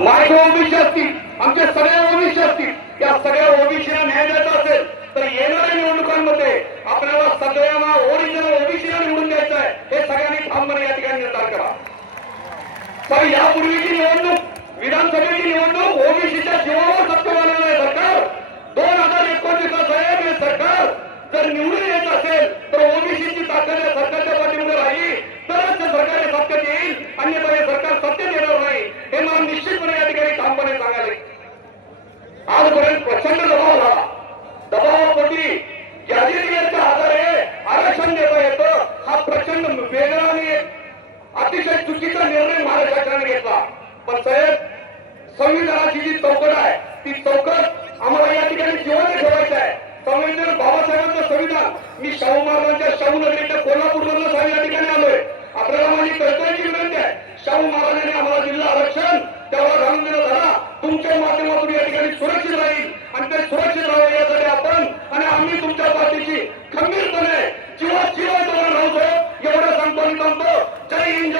Micro OBC असतील आमचे सगळे ओबीसी असतील या सगळ्या ओबीसीला न्याय द्यायचा असेल तर येणाऱ्या निवडणुकांमध्ये आपल्याला सगळ्यांना ओरिजिनल ओबीसीला निवडून द्यायचं आहे. हे सगळ्यांनी ठामपणे या ठिकाणी निर्धार करा. तर यापूर्वीची निवडणूक विधानसभेची निवडणूक ओबीसीच्या जीवावर सत्य बनवलं आहे सरकार दोन हजार एकोणतीस साहेब हे सरकार जर निवडून प्रचंड वेगळा आणि अतिशय चुकीचा निर्णय महाराष्ट्र सरकारने घेतला. पण साहेब संविधानाची जी चौकट आहे ती चौकट आम्हाला या ठिकाणी जिवंत ठेवायचं आहे. संविधान बाबासाहेबांचं संविधान मी शाहू महाराजांच्या शाहू नगरीच्या कोल्हापूर मधलं साहेब या ठिकाणी आलोय. आपल्याला माझी कल्पनेची विनंती आहे. शाहू महाराजांनी आम्हाला दिलेलं आरक्षण त्यावर घालून दिलं धरा. तुमच्या माध्यमातून या ठिकाणी கரையின்ற